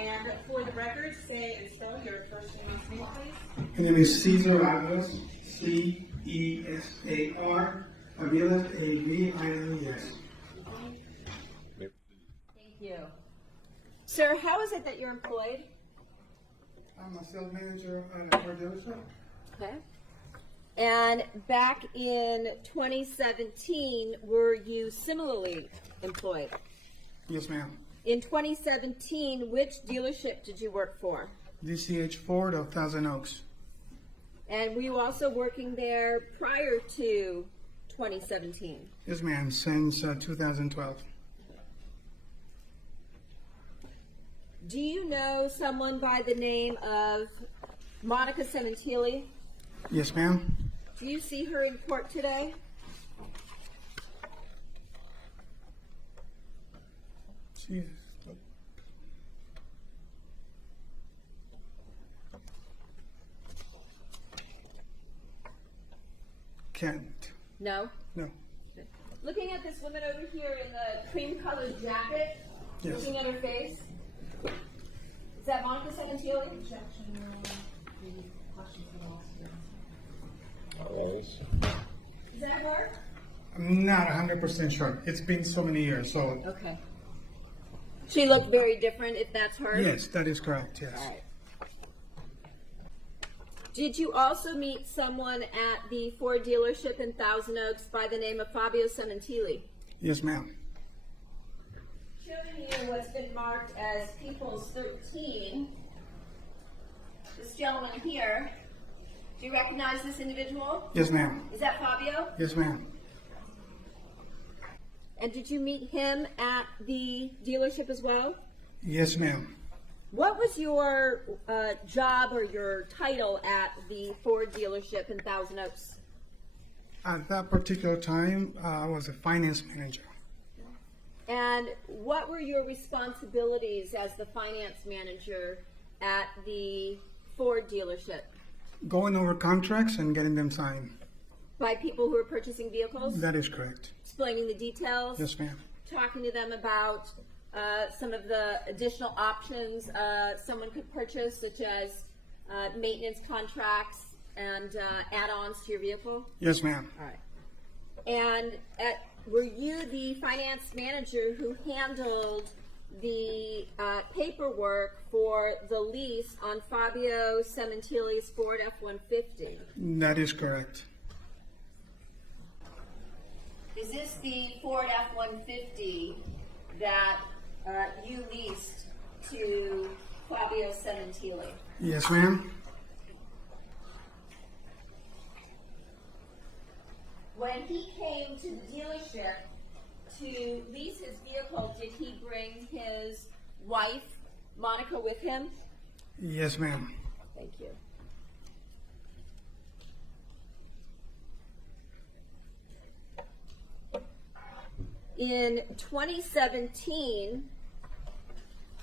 And for the record, say and spell your first and last name, please. My name is Cesar Aviles, C-E-S-A-R, Aviles, A-V-I-L-E-S. Thank you. Sir, how is it that you're employed? I'm a sales manager at a Ford dealership. Okay. And back in 2017, were you similarly employed? Yes, ma'am. In 2017, which dealership did you work for? DCH Ford of Thousand Oaks. And were you also working there prior to 2017? Yes, ma'am, since 2012. Do you know someone by the name of Monica Sementilli? Yes, ma'am. Do you see her in court today? Jesus. Can't. No? No. Looking at this woman over here in the cream-colored jacket, Yes. looking at her face, is that Monica Sementilli? Is that her? I'm not 100% sure. It's been so many years, so. Okay. She looked very different, if that's her? Yes, that is correct, yes. All right. Did you also meet someone at the Ford dealership in Thousand Oaks by the name of Fabio Sementilli? Yes, ma'am. Showing you what's been marked as People's 13. This gentleman here, do you recognize this individual? Yes, ma'am. Is that Fabio? Yes, ma'am. And did you meet him at the dealership as well? Yes, ma'am. What was your job or your title at the Ford dealership in Thousand Oaks? At that particular time, I was a finance manager. And what were your responsibilities as the finance manager at the Ford dealership? Going over contracts and getting them signed. By people who are purchasing vehicles? That is correct. Explaining the details? Yes, ma'am. Talking to them about some of the additional options someone could purchase, such as maintenance contracts and add-ons to your vehicle? Yes, ma'am. All right. And were you the finance manager who handled the paperwork for the lease on Fabio Sementilli's Ford F-150? That is correct. Is this the Ford F-150 that you leased to Fabio Sementilli? Yes, ma'am. When he came to the dealership to lease his vehicle, did he bring his wife, Monica, with him? Yes, ma'am. Thank you. In 2017,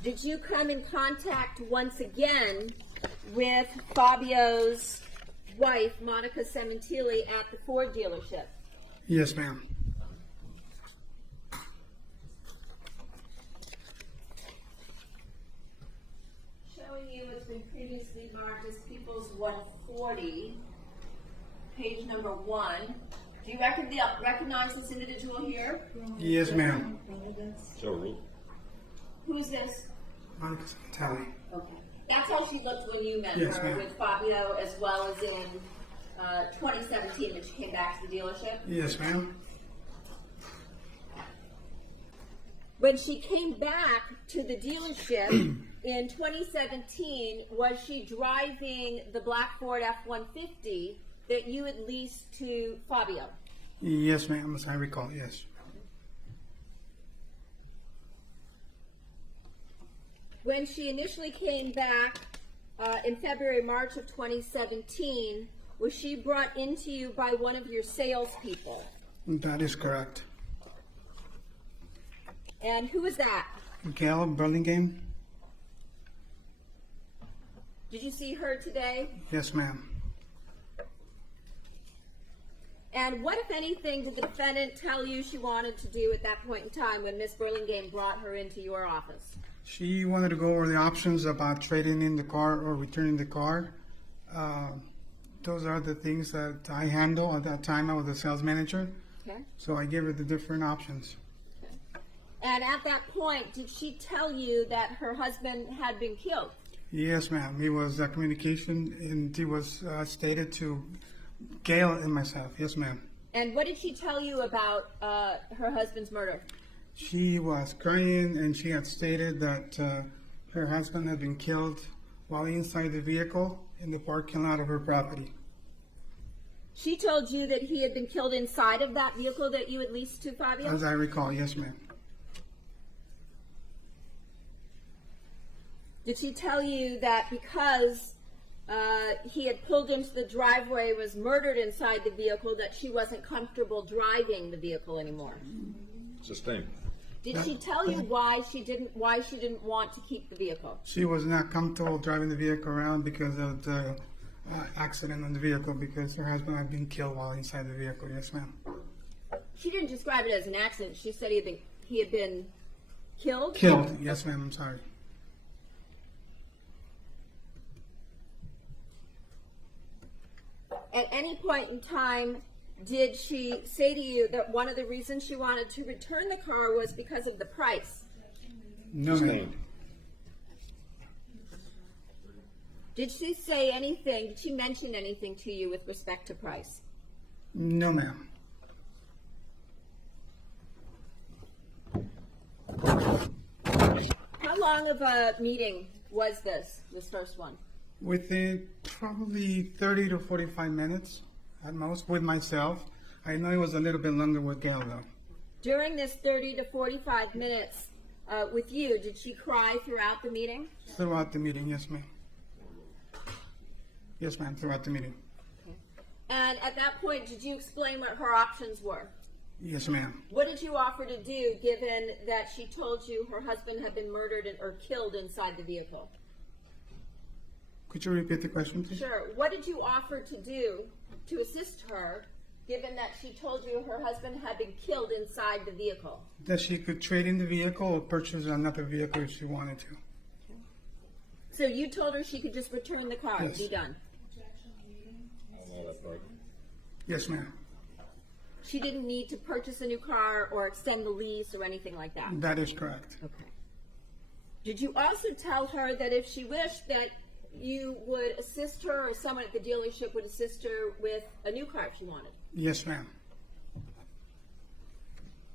did you come in contact once again with Fabio's wife, Monica Sementilli, at the Ford dealership? Yes, ma'am. Showing you what's been previously marked as People's 140, page number 1. Do you recognize this individual here? Yes, ma'am. Who's this? Monica Sementilli. Okay. That's how she looked when you met Yes, her ma'am. with Fabio, as well as in 2017 when she came back to the dealership? Yes, ma'am. When she came back to the dealership in 2017, was she driving the black Ford F-150 that you had leased to Fabio? Yes, ma'am, as I recall, yes. When she initially came back in February, March of 2017, was she brought into you by one of your salespeople? That is correct. And who was that? Gail Burlingame? Did you see her today? Yes, ma'am. And what, if anything, did the defendant tell you she wanted to do at that point in time when Miss Burlingame brought her into your office? She wanted to go over the options about trading in the car or returning the car. Those are the things that I handle. At that time, I was the sales manager, Okay. so I gave her the different options. And at that point, did she tell you that her husband had been killed? Yes, ma'am. It was communication, and it was stated to Gail and myself. Yes, ma'am. And what did she tell you about her husband's murder? She was crying, and she had stated that her husband had been killed while inside the vehicle in the parking lot of her property. She told you that he had been killed inside of that vehicle that you had leased to Fabio? As I recall, yes, ma'am. Did she tell you that because he had pulled into the driveway, was murdered inside the vehicle, that she wasn't comfortable driving the vehicle anymore? Sustained. Did she tell you why she didn't want to keep the vehicle? She was not comfortable driving the vehicle around because of the accident on the vehicle, because her husband had been killed while inside the vehicle. Yes, ma'am. She didn't describe it as an accident. She said he had been killed. Killed. Yes, ma'am. I'm sorry. At any point in time, did she say to you that one of the reasons she wanted to return the car was because of the price? No, ma'am. Sustained. Did she say anything, did she mention anything to you with respect to price? No, ma'am. How long of a meeting was this first one? Within probably 30 to 45 minutes at most with myself. I know it was a little bit longer with Gail, though. During this 30 to 45 minutes with you, did she cry throughout the meeting? Throughout the meeting, yes, ma'am. Yes, ma'am, throughout the meeting. And at that point, did you explain what her options were? Yes, ma'am. What did you offer to do, given that she told you her husband had been murdered or killed inside the vehicle? Could you repeat the question, please? Sure. What did you offer to do to assist her, given that she told you her husband had been killed inside the vehicle? That she could trade in the vehicle or purchase another vehicle if she wanted to. So you told her she could just return the car and Yes. be done. I don't know that part. Yes, ma'am. She didn't need to purchase a new car or extend the lease or anything like that. That is correct. Okay. Did you also tell her that if she wished that you would assist her or someone at the dealership would assist her with a new car if she wanted? Yes, ma'am.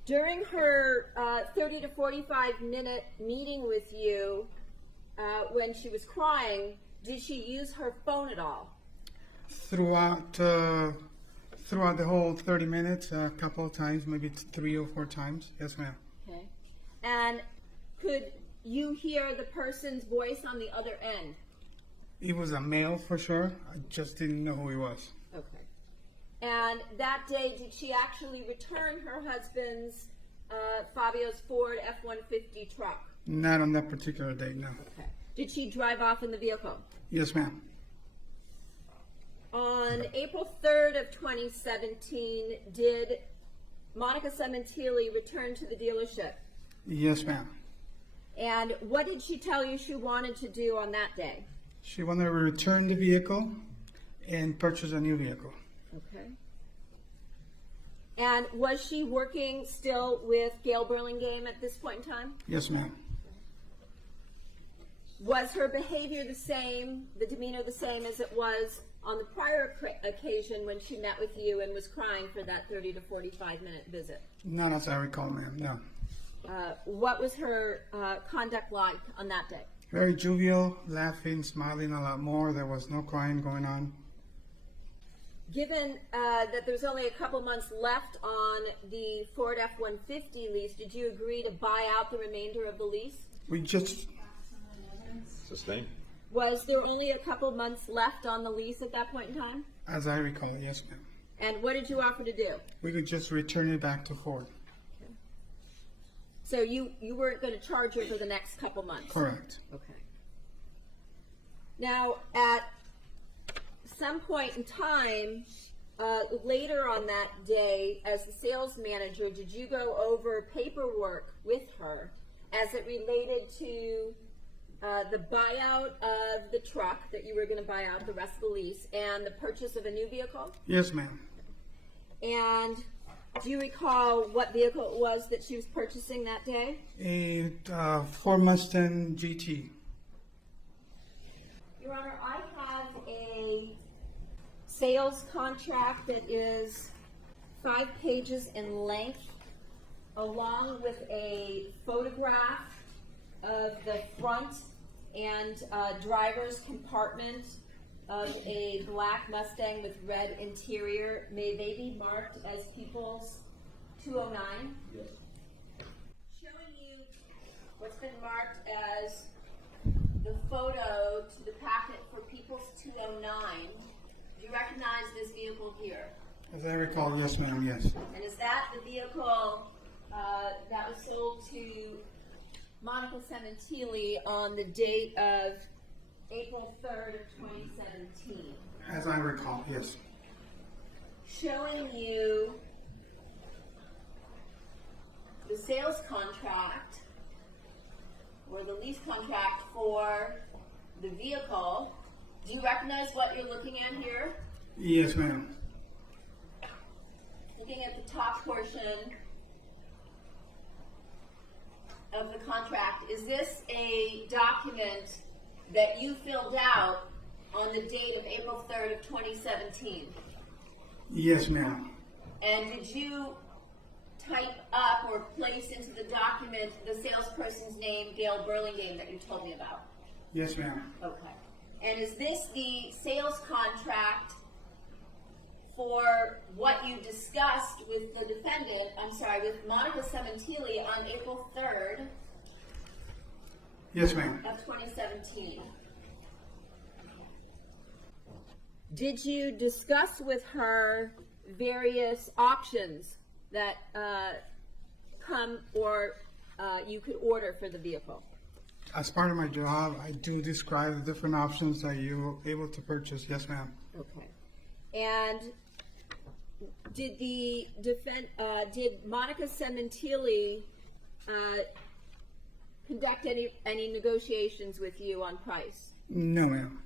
During her 30 to 45 minute meeting with you, when she was crying, did she use her phone at all? Throughout the whole 30 minutes, a couple of times, maybe 3 or 4 times. Yes, ma'am. Okay. And could you hear the person's voice on the other end? He was a male for sure. I just didn't know who he was. Okay. And that day, did she actually return her husband's Fabio's Ford F-150 truck? Not on that particular day, no. Okay. Did she drive off in the vehicle? Yes, ma'am. On April 3rd of 2017, did Monica Sementilli return to the dealership? Yes, ma'am. And what did she tell you she wanted to do on that day? She wanted to return the vehicle and purchase a new vehicle. Okay. And was she working still with Gail Burlingame at this point in time? Yes, ma'am. Was her behavior the same, the demeanor the same as it was on the prior occasion when she met with you and was crying for that 30 to 45 minute visit? Not as I recall, ma'am, no. What was her conduct like on that day? Very jovial, laughing, smiling a lot more. There was no crying going on. Given that there's only a couple months left on the Ford F-150 lease, did you agree to buy out the remainder of the lease? We just, Sustained. Was there only a couple months left on the lease at that point in time? as I recall, yes, ma'am. And what did you offer to do? We could just return it back to Ford. So you weren't going to charge her for the next couple months? Correct. Okay. Now, at some point in time, later on that day, as the sales manager, did you go over paperwork with her as as it related to the buyout of the truck that you were going to buy out the rest of the lease and the purchase of a new vehicle? Yes, ma'am. And do you recall what vehicle it was that she was purchasing that day? A Ford Mustang GT. Your Honor, I have a sales contract that is 5 pages in length, along with a photograph of the front and driver's compartment of a black Mustang with red interior. May they be marked as People's 209? Yes. Showing you what's been marked as the photo to the packet for People's 209. Do you recognize this vehicle here? As I recall, yes, ma'am, yes. And is that the vehicle that was sold to Monica Sementilli on the date of April 3rd of 2017? As I recall, yes. Showing you the sales contract or the lease contract for the vehicle. Do you recognize what you're looking at here? Yes, ma'am. Looking at the top portion of the contract, is this a document that you filled out on the date of April 3rd of 2017? Yes, ma'am. And did you type up or place into the document the salesperson's name, Gail Burlingame, that you told me about? Yes, ma'am. Okay. And is this the sales contract for what you discussed with the defendant, with Monica Sementilli on April 3rd Yes, ma'am. of 2017? Did you discuss with her various options that come or you could order for the vehicle? As part of my job, I do describe the different options that you're able to purchase. Yes, ma'am. Okay. And did did Monica Sementilli conduct any negotiations with you on price? No, ma'am.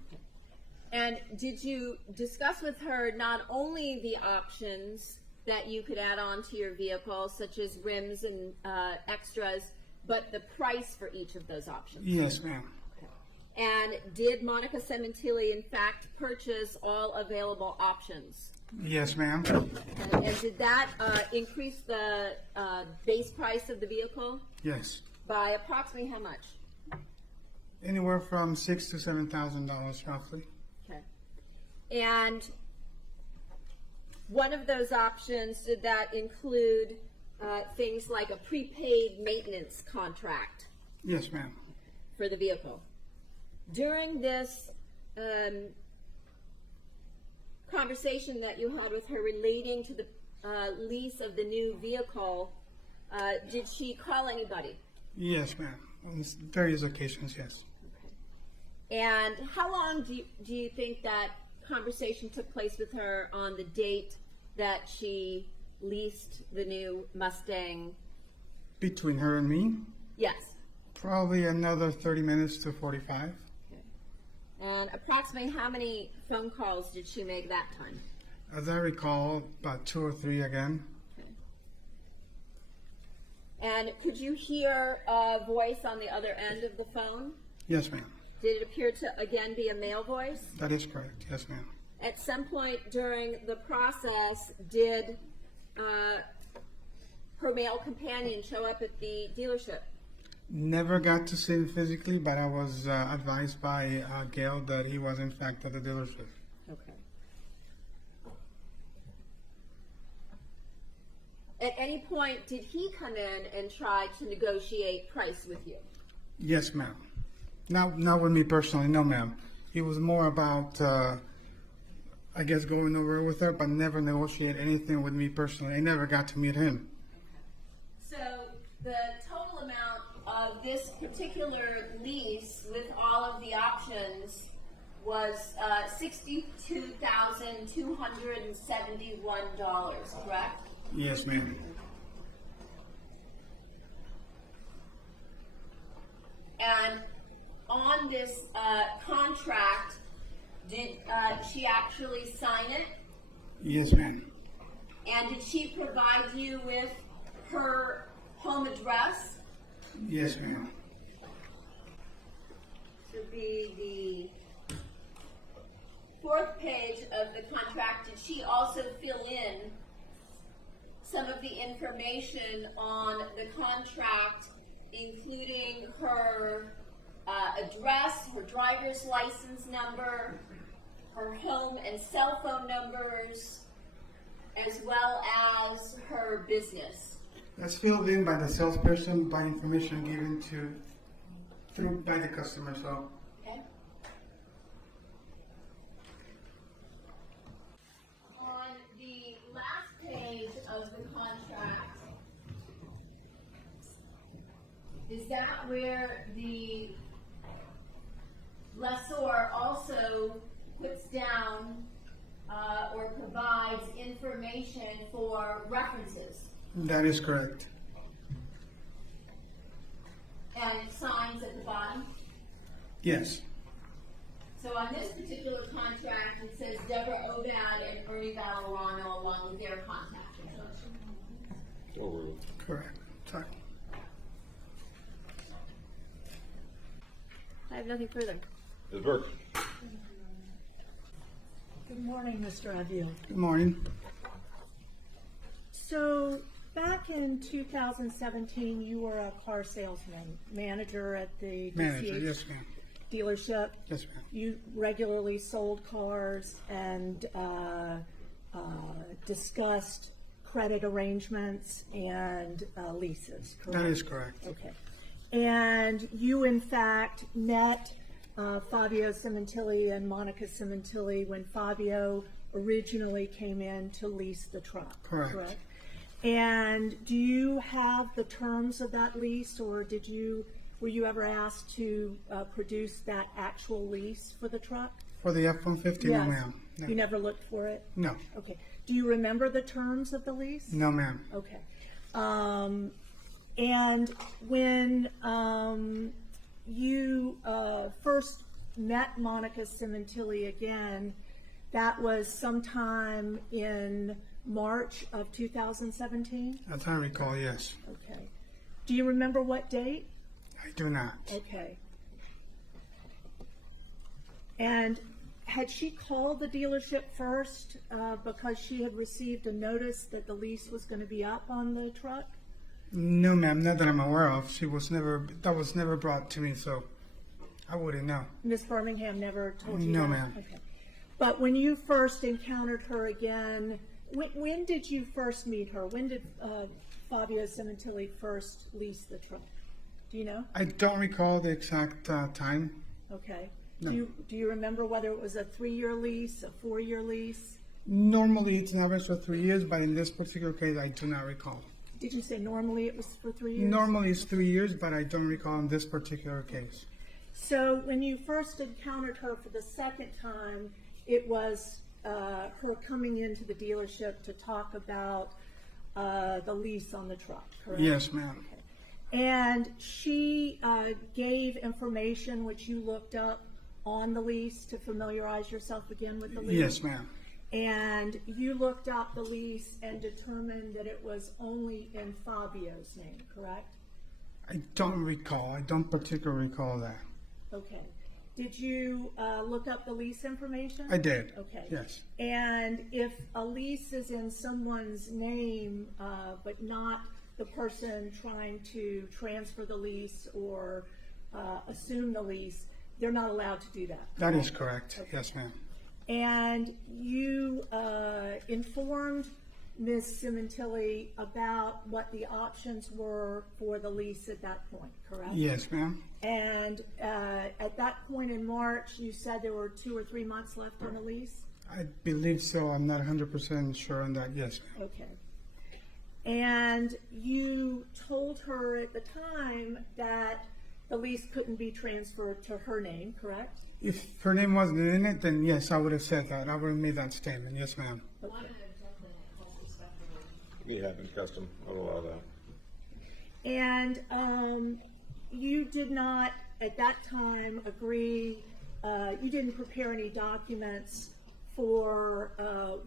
And did you discuss with her not only the options that you could add on to your vehicle, such as rims and extras, but the price for each of those options? Yes, ma'am. And did Monica Sementilli, in fact, purchase all available options? Yes, ma'am. And did that increase the base price of the vehicle Yes. by approximately how much? Anywhere from $6,000 to $7,000, roughly. Okay. And one of those options, did that include things like a prepaid maintenance contract Yes, ma'am. for the vehicle? During this conversation that you had with her relating to the lease of the new vehicle, did she call anybody? Yes, ma'am. On various occasions, yes. And how long do you think that conversation took place with her on the date that she leased the new Mustang? Between her and me, Yes. probably another 30 minutes to 45. And approximately how many phone calls did she make that time? As I recall, about 2 or 3 again. And could you hear a voice on the other end of the phone? Yes, ma'am. Did it appear to again be a male voice? That is correct. Yes, ma'am. At some point during the process, did her male companion show up at the dealership? Never got to see him physically, but I was advised by Gail that he was in fact at the dealership. Okay. At any point, did he come in and try to negotiate price with you? Yes, ma'am. Not with me personally, no, ma'am. He was more about, I guess, going over with her, but never negotiate anything with me personally. I never got to meet him. So the total amount of this particular lease with all of the options was $62,271, correct? Yes, ma'am. this contract, did she actually sign it? Yes, ma'am. And did she provide you with her home address? Yes, ma'am. To be the fourth page of the contract. Did she also fill in some of the information on the contract, including her address, her driver's license number, her home and cell phone numbers, as well as her business? That's filled in by the salesperson, by information given by the customer. So Okay. On the last page of the contract, is that where the lessor also puts down or provides information for references that is correct. and signs at the bottom? Yes. So on this particular contract, it says Deborah Obad and Ernie Valorano along with their contact information. Over with. Correct. Sorry. I have nothing further. Ms. Burke. Good morning, Mr. Aviles. Good morning. So back in 2017, you were a car salesman, manager at the Manager. DCH Yes, ma'am. dealership. Yes, ma'am. You regularly sold cars and discussed credit arrangements and leases, correct? That is correct. Okay. And you, in fact, met Fabio Sementilli and Monica Sementilli when Fabio originally came in to lease the truck. Correct. And do you have the terms of that lease, or were you ever asked to produce that actual lease for the truck? For the F-150, no, ma'am. No. You never looked for it? No. Okay. Do you remember the terms of the lease? No, ma'am. Okay. And when you first met Monica Sementilli again, that was sometime in March of 2017? As I recall, yes. Okay. Do you remember what date? I do not. Okay. And had she called the dealership first because she had received a notice that the lease was going to be up on the truck? No, ma'am. Not that I'm aware of. That was never brought to me, so I wouldn't know. Miss Birmingham never told you No, that? ma'am. Okay. But when you first encountered her again, when did you first meet her? When did Fabio Sementilli first lease the truck? Do you know? I don't recall the exact time. Okay. No. Do you remember whether it was a 3-year lease, a 4-year lease? Normally, it's an average of 3 years, but in this particular case, I do not recall. Did you say normally it was for 3 years? Normally, it's 3 years, but I don't recall in this particular case. So when you first encountered her for the second time, it was her coming into the dealership to talk about the lease on the truck, correct? Yes, ma'am. And she gave information which you looked up on the lease to familiarize yourself again with the lease? Yes, ma'am. And you looked up the lease and determined that it was only in Fabio's name, correct? I don't recall. I don't particularly recall that. Okay. Did you look up the lease information? I did. Okay. Yes. And if a lease is in someone's name, but not the person trying to transfer the lease or assume the lease, they're not allowed to do that. That is correct. Okay. Yes, ma'am. And you informed Ms. Sementilli about what the options were for the lease at that point, correct? Yes, ma'am. And at that point in March, you said there were 2 or 3 months left on the lease? I believe so. I'm not 100% sure on that. Yes, ma'am. Okay. And you told her at the time that the lease couldn't be transferred to her name, correct? If her name wasn't in it, then yes, I would have said that. I would have made that statement. Yes, ma'am. Okay. We have in custom. I'll allow that. And you did not at that time agree, you didn't prepare any documents for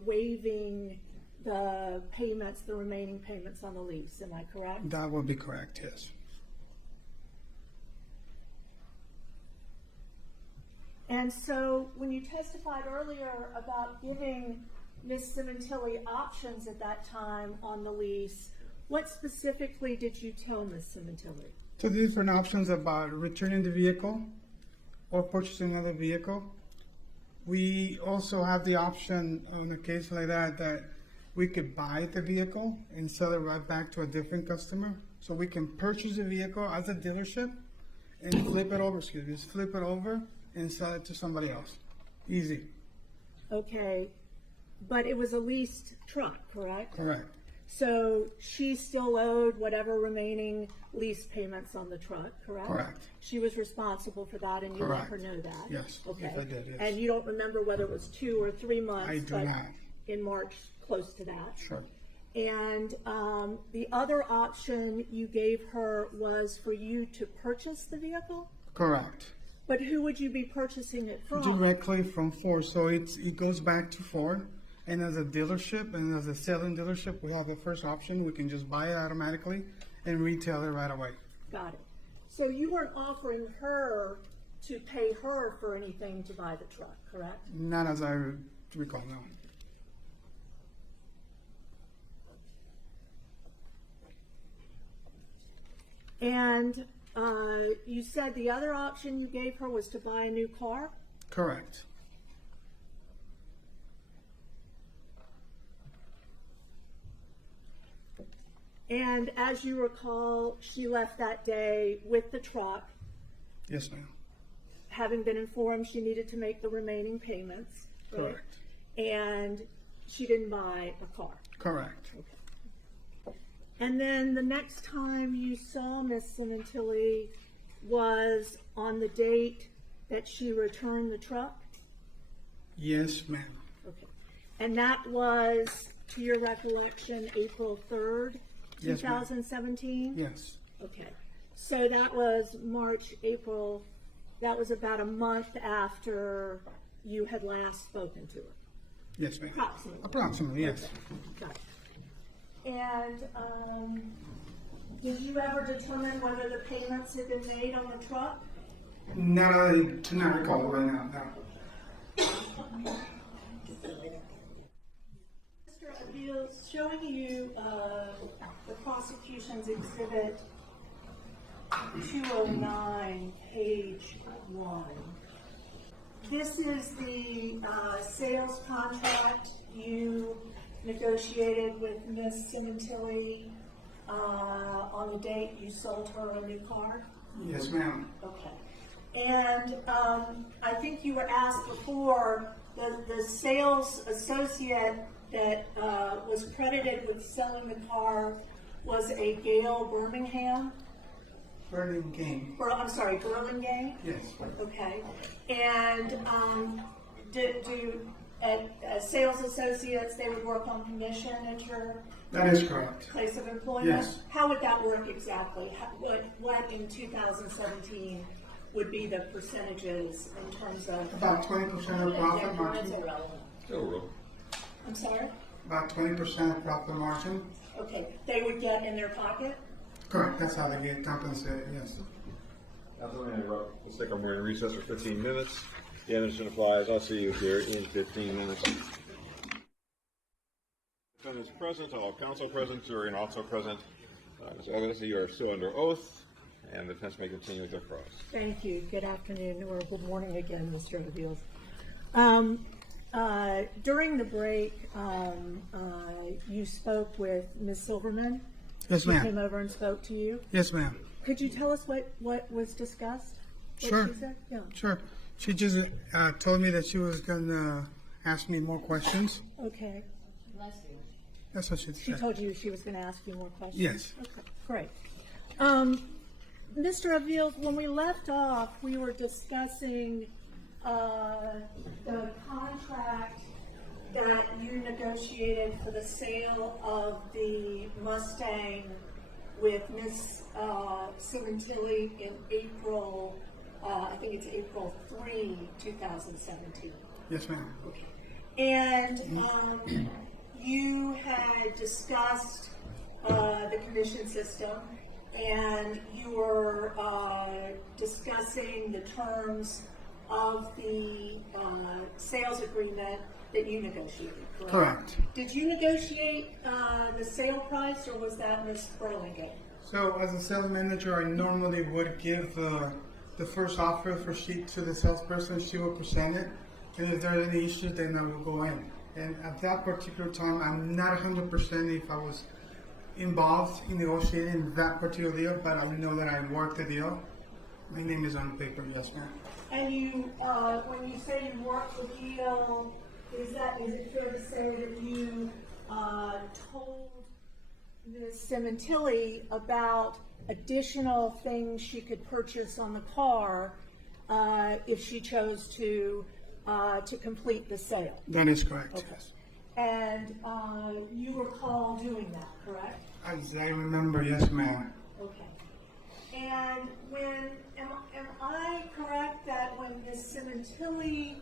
waiving the payments, the remaining payments on the lease, am I correct? That would be correct, yes. And so when you testified earlier about giving Ms. Sementilli options at that time on the lease, what specifically did you tell Ms. Sementilli? So the different options about returning the vehicle or purchasing another vehicle. We also have the option on a case like that that we could buy the vehicle and sell it right back to a different customer. So we can purchase the vehicle as a dealership and flip it over and sell it to somebody else. Easy. Okay, but it was a leased truck, correct? Correct. So she still owed whatever remaining lease payments on the truck, correct? Correct. She was responsible for that, and you let her know that? Yes, Okay. yes, I did, yes. And you don't remember whether it was 2 or 3 months? I do but not. in March, close to that. Sure. And the other option you gave her was for you to purchase the vehicle? Correct. But who would you be purchasing it from? Directly from Ford. So it goes back to Ford. And as a dealership and as a selling dealership, we have the first option. We can just buy it automatically and retail it right away. Got it. So you weren't offering her to pay her for anything to buy the truck, correct? Not as I recall, no. And you said the other option you gave her was to buy a new car? Correct. And as you recall, she left that day with the truck, Yes, ma'am. having been informed she needed to make the remaining payments. right? Correct. And she didn't buy a car. Correct. And then the next time you saw Miss Sementilli was on the date that she returned the truck? Yes, ma'am. Okay. And that was, to your recollection, April 3rd, Yes, ma'am. 2017? Yes. Okay. So that was March, April, that was about a month after you had last spoken to her? Yes, ma'am. Approximately. Approximately, yes. Got it. And did you ever determine whether the payments had been made on the truck? Not I do not recall right now, no. Mr. Aviles, showing you the prosecution's exhibit 209, page 1. This is the sales contract you negotiated with Ms. Sementilli on the date you sold her a new car? Yes, ma'am. Okay. And I think you were asked before, the sales associate that was credited with selling the car was a Gail Birmingham? Burlingame. Burlingame? Yes. Okay. And at sales associates, they would work on commission at your That is correct. place of employment? Yes. How would that work exactly? What in 2017 would be the percentages in terms of? About 20% of profit margin. Still real. I'm sorry? About 20% profit margin. Okay, they would get in their pocket? Correct. That's how they get compensated, yes. That's what I'm gonna interrupt. Looks like we're in recess for 15 minutes. The Anderson applies. I'll see you here in 15 minutes. Defendants present, all counsel present, jury and also present. Ms. Aviles, you are still under oath, and the defense may continue with their cross. Thank you. Good afternoon, or good morning again, Mr. Aviles. During the break, you spoke with Ms. Silverman. Yes, She came ma'am. over and spoke to you. Yes, ma'am. Could you tell us what was discussed? What Sure. she said? Yeah. Sure. She just told me that she was gonna ask me more questions. Okay. That's what she She said. told you she was going to ask you more questions? Yes. Okay, great. Mr. Aviles, when we left off, we were discussing the contract that you negotiated for the sale of the Mustang with Ms. Sementilli in April I think it's April 3, 2017. Yes, ma'am. And you had discussed the commission system, and you were discussing the terms of the sales agreement that you negotiated, correct? Correct. Did you negotiate the sale price, or was that Ms. Burlingame? So as a sales manager, I normally would give the first offer for sheet to the salesperson. She will present it, and if there are any issues, then I will go in. And at that particular time, I'm not 100% if I was involved in negotiating that particular deal, but I know that I worked the deal. My name is on paper, yes, ma'am. And you, when you say you worked the deal, is it fair to say that you told Ms. Sementilli about additional things she could purchase on the car if she chose to complete the sale? That is correct. Okay. Yes. And you recall doing that, correct? As I remember, yes, ma'am. Okay. And am I correct that when Ms. Sementilli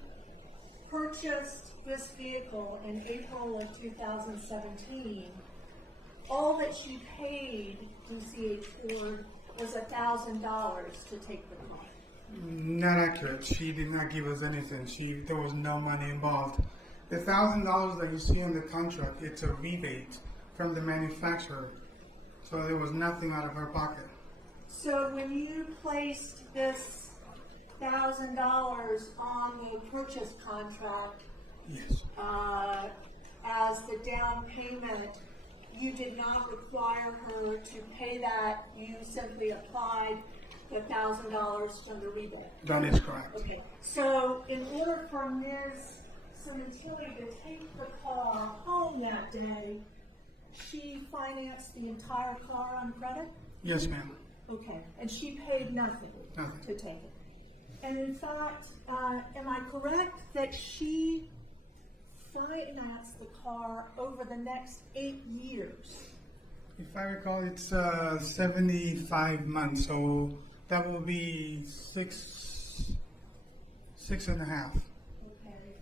purchased this vehicle in April of 2017, all that she paid DCH Ford was $1,000 to take the car? Not accurate. She did not give us anything. There was no money involved. The $1,000 that you see on the contract, it's a rebate from the manufacturer. So there was nothing out of her pocket. So when you placed this $1,000 on the purchase contract Yes. as the down payment, you did not require her to pay that. You simply applied the $1,000 from the rebate. That is correct. Okay. So in order for Ms. Sementilli to take the car home that day, she financed the entire car on credit? Yes, ma'am. Okay, and she paid nothing Nothing. to take it. And in fact, am I correct that she financed the car over the next 8 years? If I recall, it's 75 months, so that will be six and a half. Okay.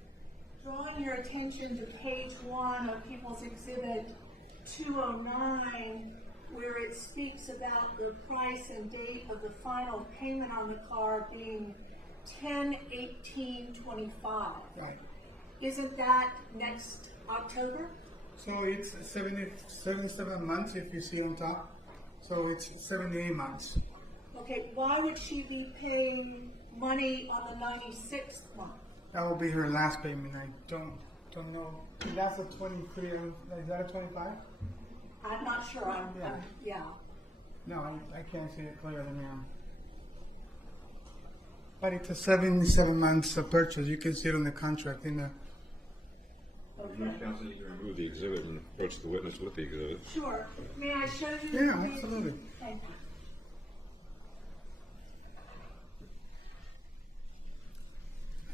Drawing your attention to page 1 of People's Exhibit 209, where it speaks about the price and date of the final payment on the car being 10/18/25. Right. Isn't that next October? So it's 77 months if you see on top. So it's 78 months. Okay, why would she be paying money on the 96th month? That will be her last payment. I don't know. That's a 23. Is that a 25? I'm not sure. Yeah. No, I can't see it clearly now. But it's a 77 months purchase. You can see it on the contract in the. Counsel, you can remove the exhibit and approach the witness with the exhibit. Sure. May I show you? Yeah, absolutely. Okay.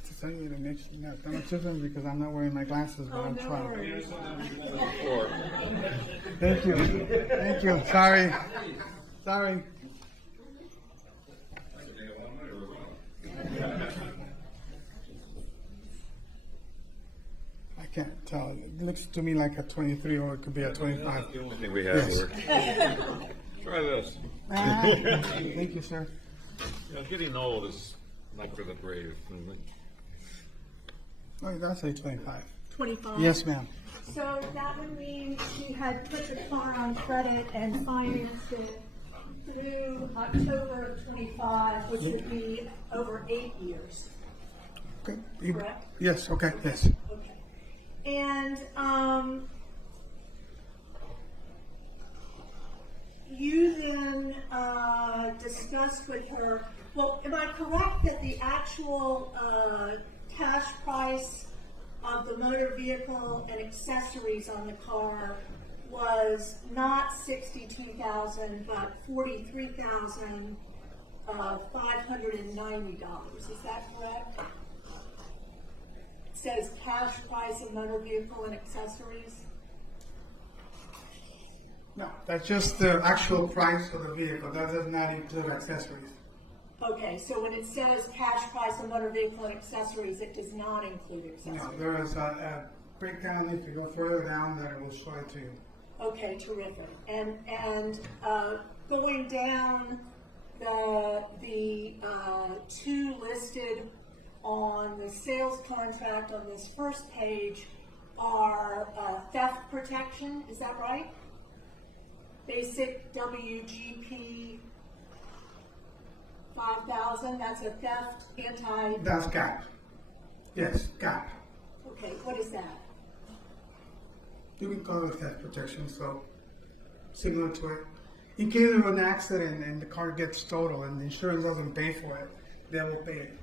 To tell you the next, no, I'm choosing because I'm not wearing my glasses, but Oh, I'm no trying. worries. Or Thank you. Thank you. Sorry. Sorry. I can't tell. It looks to me like a 23 or it could be a 25. the only thing we have here. Try this. Thank you, sir. You know, getting old is not for the brave. Oh, that's a 25. 25. Yes, ma'am. So that would mean she had put the car on credit and financed it through October of 25, which would be over 8 years. Okay. Correct? Yes, okay, yes. Okay. And you then discussed with her, well, am I correct that the actual cash price of the motor vehicle and accessories on the car was not $62,000 but $43,590? Is that correct? It says cash price of motor vehicle and accessories. No, that's just the actual price of the vehicle. That does not include accessories. Okay, so when it says cash price of motor vehicle and accessories, it does not include No, accessories? there is a breakdown. If you go further down, that it will show it to you. Okay, terrific. And going down, the two listed on the sales contract on this first page are theft protection, is that right? Basic WGP 5,000, that's a theft anti, That's GAP. Yes, GAP. okay, what is that? You can call it theft protection, so similar to it. In case of an accident and the car gets totaled and the insurance doesn't pay for it, they will pay it.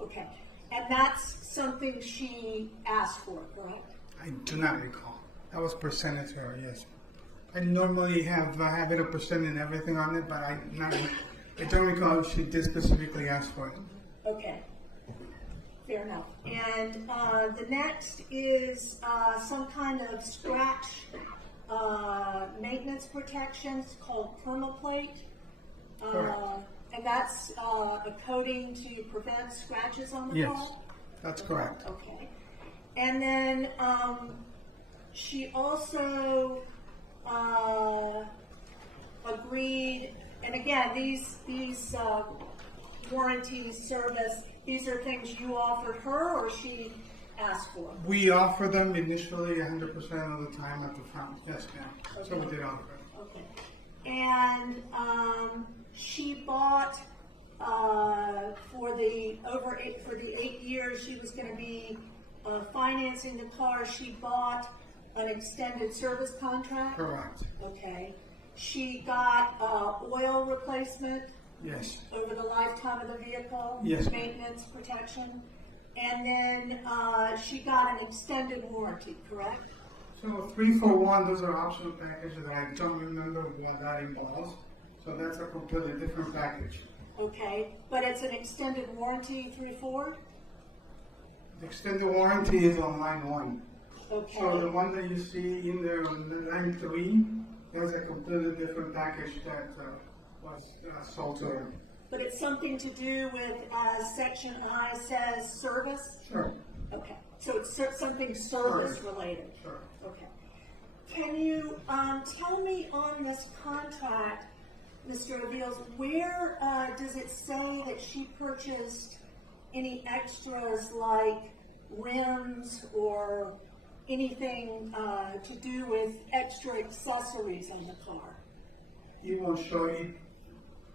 Okay, and that's something she asked for, correct? I do not recall. That was presented to her, yes. I normally have it a percent and everything on it, but I don't recall if she did specifically ask for it. Okay, fair enough. And the next is some kind of scratch maintenance protection. It's called permaplate. Correct. And that's a coating to prevent scratches on the Yes, car? that's correct. Okay. And then she also agreed, and again, these warranties, service, these are things you offered her or she asked for? We offer them initially 100% of the time at the front. Yes, ma'am. So we did offer them. Okay. And she bought for the 8 years she was going to be financing the car. She bought an extended service contract. Correct. Okay. She got oil replacement Yes. over the lifetime of the vehicle. Yes. Maintenance protection, and then she got an extended warranty. Correct. So 341, those are optional packages that I don't remember what that involves. So that's a completely different package. Okay, but it's an extended warranty through Ford? The extended warranty is on line 1. Okay. So the one that you see in there on the line 3, there's a completely different package that was sold to her. But it's something to do with, section I says service? Sure. Okay, so it's something service related? Sure. Okay. Can you tell me on this contract, Mr. Aviles, where does it say that she purchased any extras like rims or anything to do with extra accessories on the car? It will show you,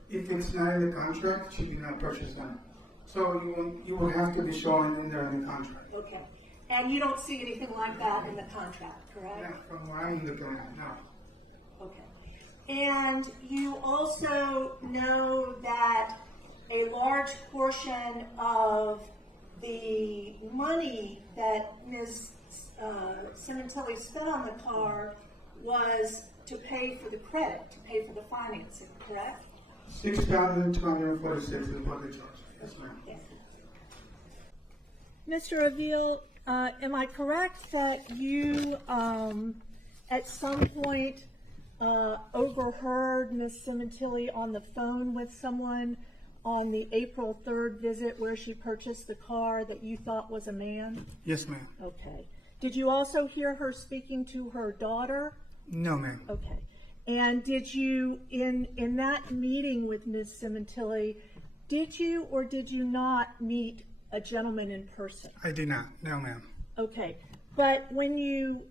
if it's not in the contract, she did not purchase them. So you will have to be showing in there in the contract. Okay. And you don't see anything like that in the contract, correct? Yeah, from what I'm looking at now. Okay. And you also know that a large portion of the money that Ms. Sementilli spent on the car was to pay for the credit, to pay for the financing, correct? $6,246 is what they charge. Yes, ma'am. Yes. Mr. Avile, am I correct that you, at some point, overheard Ms. Sementilli on the phone with someone on the April 3rd visit where she purchased the car that you thought was a man? Yes, ma'am. Okay. Did you also hear her speaking to her daughter? No, ma'am. Okay. And did you, in that meeting with Ms. Sementilli, did you or did you not meet a gentleman in person? I did not. No, ma'am. Okay. But when you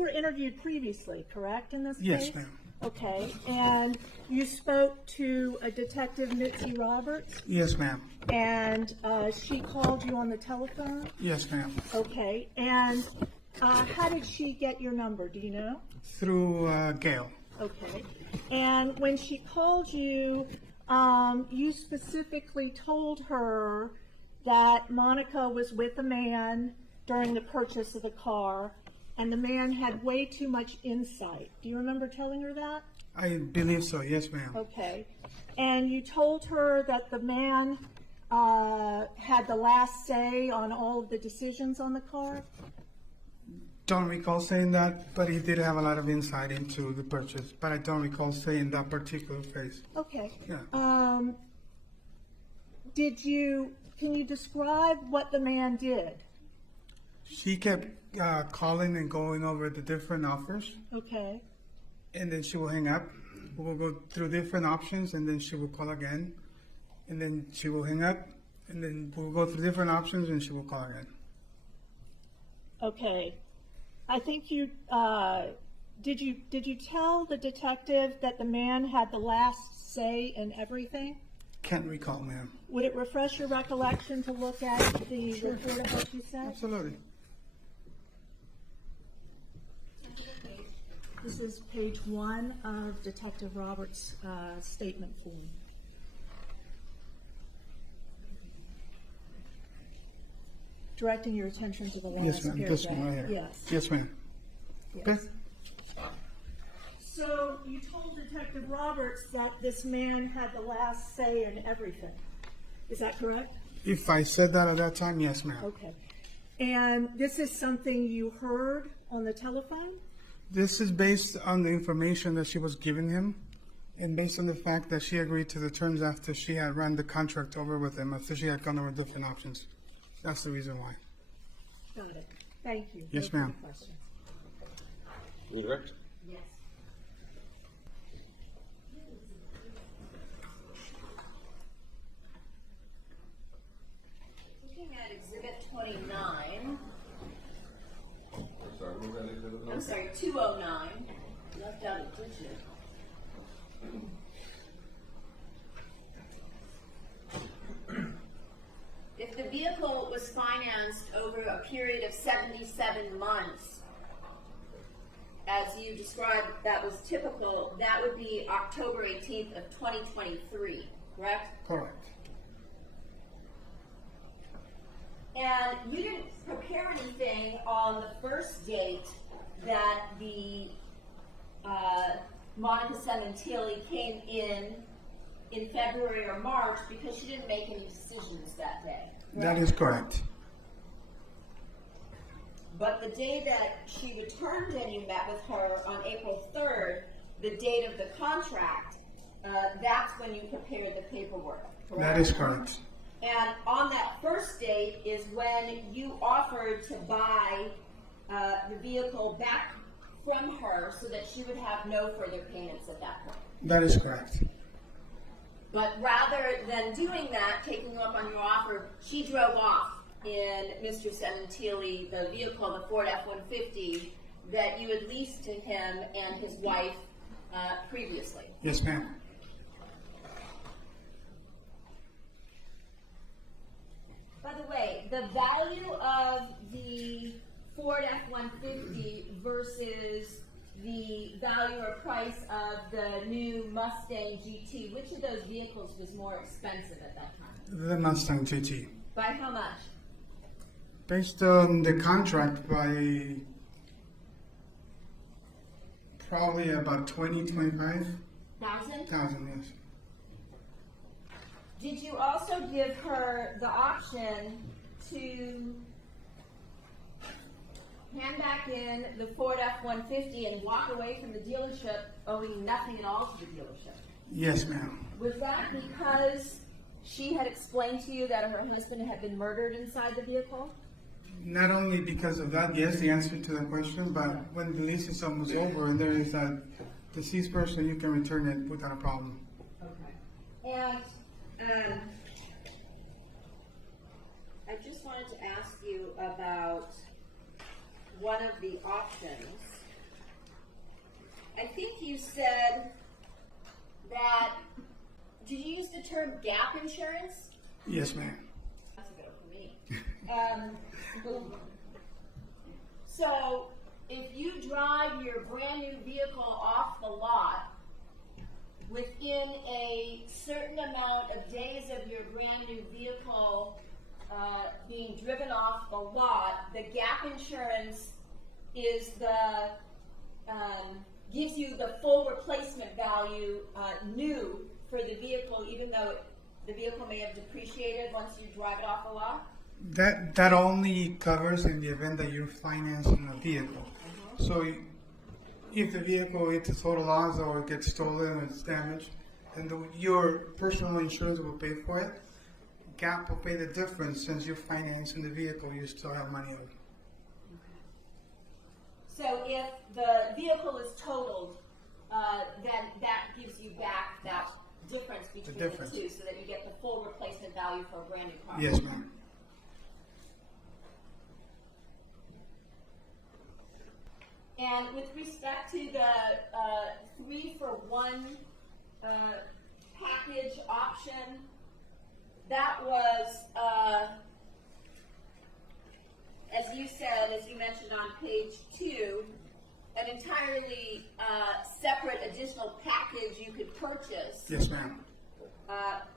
were interviewed previously, correct, in this case? Yes, ma'am. Okay. And you spoke to a Detective Mitzi Roberts, Yes, ma'am. and she called you on the telephone? Yes, ma'am. Okay. And how did she get your number? Do you know? Through Gail. Okay. And when she called you, you specifically told her that Monica was with a man during the purchase of the car, and the man had way too much insight. Do you remember telling her that? I believe so. Yes, ma'am. Okay. And you told her that the man had the last say on all of the decisions on the car? Don't recall saying that, but he did have a lot of insight into the purchase. But I don't recall saying that particular phrase. Okay. Yeah. can you describe what the man did? She kept calling and going over the different offers, Okay, and then she will hang up. We will go through different options, and then she will call again, and then she will hang up, and then we'll go through different options, and she will call again. okay. I think did you tell the detective that the man had the last say in everything? Can't recall, ma'am. Would it refresh your recollection to look at the report of what you said? Absolutely. This is page 1 of Detective Roberts' statement form. Directing your attention to the last Yes, ma'am. paragraph. This one right here. Yes. Yes, ma'am. Yes. Okay. So you told Detective Roberts that this man had the last say in everything. Is that correct? If I said that at that time, yes, ma'am. Okay. And this is something you heard on the telephone? This is based on the information that she was giving him, and based on the fact that she agreed to the terms after she had run the contract over with him, after she had gone over different options. That's the reason why. Got it. Thank you. Yes, No further ma'am. questions. Redirect. Yes. Looking at Exhibit 29, Sorry, move that exhibit I'm number. sorry, 209, left out a digit. If the vehicle was financed over a period of 77 months, as you described, that was typical, that would be October 18th of 2023, correct? Correct. And you didn't prepare anything on the first date that the Monica Sementilli came in February or March, because she didn't make any decisions that day. That is correct. But the day that she returned and you met with her on April 3rd, the date of the contract, that's when you prepared the paperwork, correct? That is correct. And on that first date is when you offered to buy the vehicle back from her so that she would have no further payments at that point. That is correct. But rather than doing that, taking up on your offer, she drove off in Mr. Sementilli, the vehicle, the Ford F-150, that you had leased to him and his wife previously. Yes, ma'am. By the way, the value of the Ford F-150 versus the value or price of the new Mustang GT, which of those vehicles was more expensive at that time? The Mustang GT. By how much? Based on the contract, by probably about 25,000, yes. Did you also give her the option to hand back in the Ford F-150 and walk away from the dealership owing nothing at all to the dealership? Yes, ma'am. Was that because she had explained to you that her husband had been murdered inside the vehicle? Not only because of that, yes, the answer to the question, but when the lease is almost over and there is a deceased person, you can return it without a problem. Okay. And I just wanted to ask you about one of the options. I think you said that, did you use the term gap insurance? Yes, ma'am. That's a good one for me. So, if you drive your brand new vehicle off the lot, within a certain amount of days of your brand new vehicle being driven off the lot, the gap insurance is gives you the full replacement value new for the vehicle, even though the vehicle may have depreciated once you drive it off the lot? That only covers in the event that you're financing a vehicle. So if the vehicle is a total loss or it gets stolen or it's damaged, then your personal insurance will pay for it. gap will pay the difference. Since you're financing the vehicle, you still have money owed. So if the vehicle is totaled, then that gives you back that difference between the difference. two, so that you get the full replacement value for a brand new car. Yes, ma'am. And with respect to the 3-for-1 package option, that was, as you said, as you mentioned on page 2, an entirely separate additional package you could purchase, Yes, ma'am.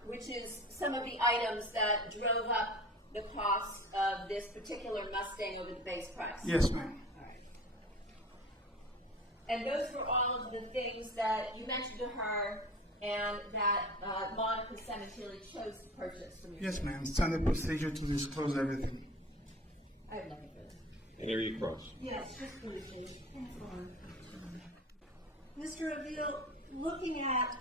which is some of the items that drove up the cost of this particular Mustang over the base price. Yes, ma'am. And those were all of the things that you mentioned to her and that Monica Sementilli chose to purchase from you. Yes, ma'am. Standard procedure to disclose everything. I have nothing further. Any requests? Yes, just briefly. Mr. Avile, looking at,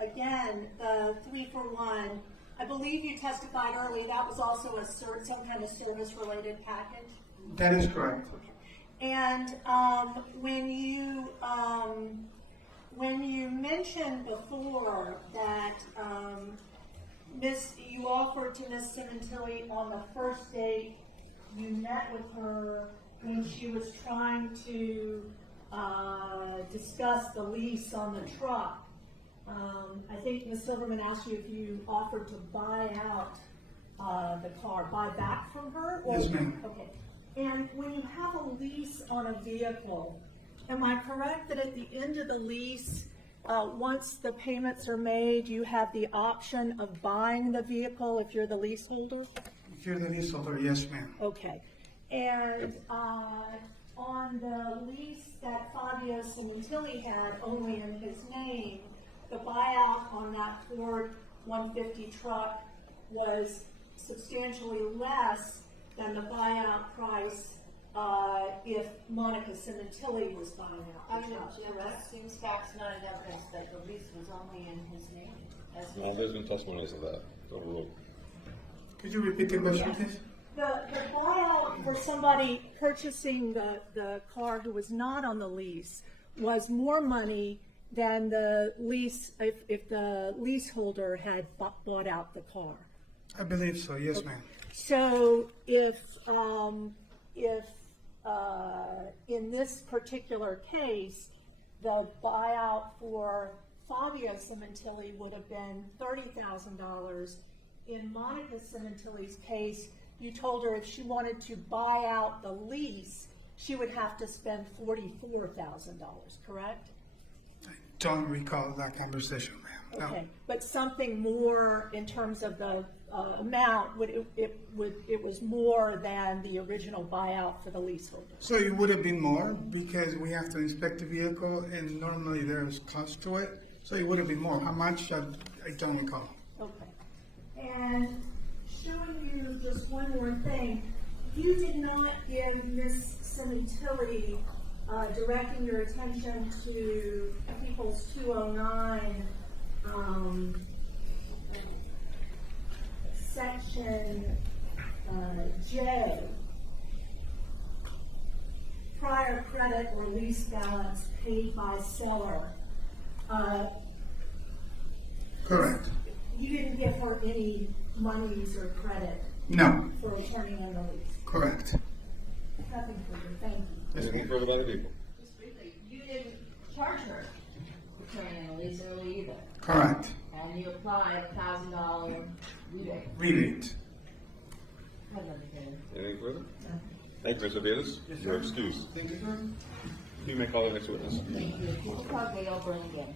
again, the 3-for-1, I believe you testified early that was also some kind of service-related package? That is correct. And when you mentioned before that you offered to Miss Sementilli on the first date, you met with her when she was trying to discuss the lease on the truck. I think Ms. Silverman asked you if you offered to buy out the car, buy back from her? Or, Yes, ma'am. Okay. And when you have a lease on a vehicle, am I correct that at the end of the lease, once the payments are made, you have the option of buying the vehicle if you're the leaseholder? If you're the leaseholder, yes, ma'am. Okay. And on the lease that Fabio Sementilli had only in his name, the buyout on that Ford 150 truck was substantially less than the buyout price if Monica Sementilli was buying out the truck. That seems facts, not an evidence that the lease was only in his name. No, there's been testimonies of that. Overruled. Could you repeat the question, please? The buyout for somebody purchasing the car who was not on the lease was more money than the lease if the leaseholder had bought out the car. I believe so, yes, ma'am. So if in this particular case, the buyout for Fabio Sementilli would have been $30,000. In Monica Sementilli's case, you told her if she wanted to buy out the lease, she would have to spend $44,000, correct? I don't recall that conversation, ma'am. No. Okay, but something more in terms of the amount, it was more than the original buyout for the leaseholder. So it would have been more because we have to inspect the vehicle and normally there's cost to it. So it would have been more. How much? I don't recall. Okay. And showing you just one more thing, you did not give Ms. Sementilli directing your attention to People's 209 section J, prior credit or lease balance paid by seller. Correct. You didn't give her any monies or credit No. for returning on the lease. Correct. Nothing further, thank you. Anything further by the people? Just briefly, you didn't charge her for turning in the lease early either, Correct. and you applied $1,000 rebate. Rebate. I have nothing further. Anything further? Thank you, Mr. Aviles. You're excused. Thank you, sir. You may call the next witness. Thank you. We'll call Gail Byrne again.